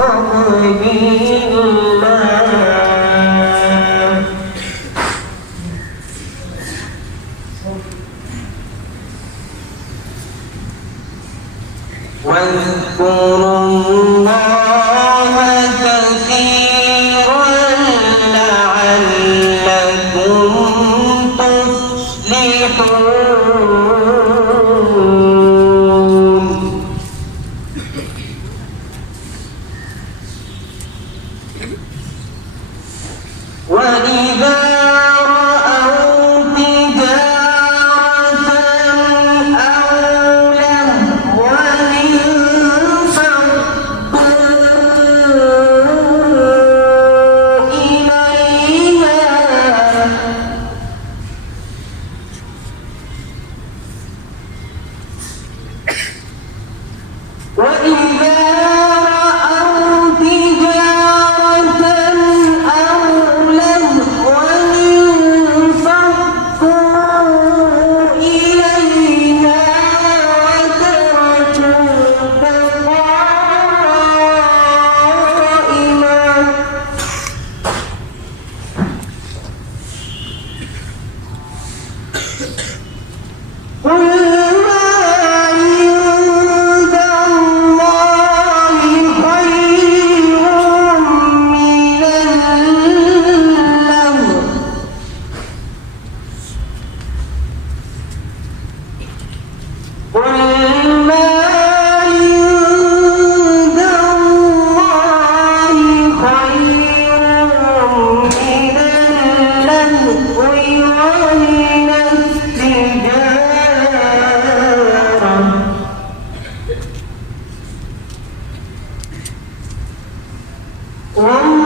فضل الله واذكروا الله كثيرا لعلكم تفلحون وإذا رأوا تجارة أو لهوا انفضوا إليها وإذا رأوا تجارة أو لهوا انفضوا إليها وتركوك قائما قل ما عند الله خير من اللهو قل ما عند الله خير من اللهو ومن التجارة وما